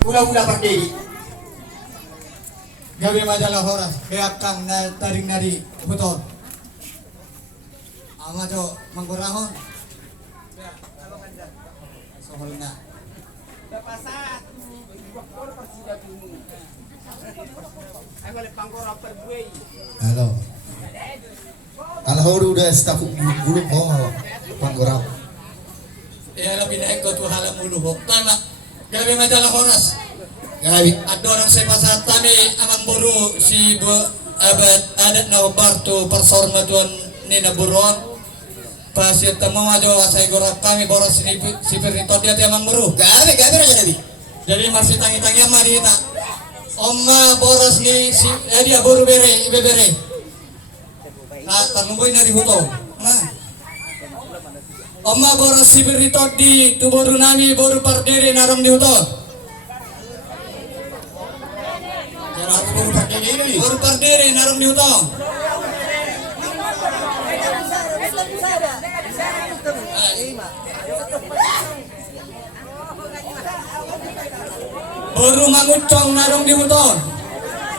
Ula-ula berdiri. Gabi majalah horas, beakang na taring nari betul. Ama jo mangkurahon. Soalnya. Halo. Alhamdulillah udah staf bulu pangkorap. Ya lebih naik kau tuh halam mulu ho. Tama. Gabi majalah horas. Gabi. Ada orang sepasat tami amang buru si abad adat na bartu persorma tuan nina buron. Pasir temu aja saya gorak kami boros si Firito dia amang buru. Gabi aja Nabi. Jadi masih tangi-tangi ama kita. Oma boros ni si dia buru bere ibe bere. Nah, tanunggoy na di huto. Nah. Oma boros si Firito di tuburu nami boru pardere narong di huto. Boru pardere narong di huto. Boru mangucong narong di huto.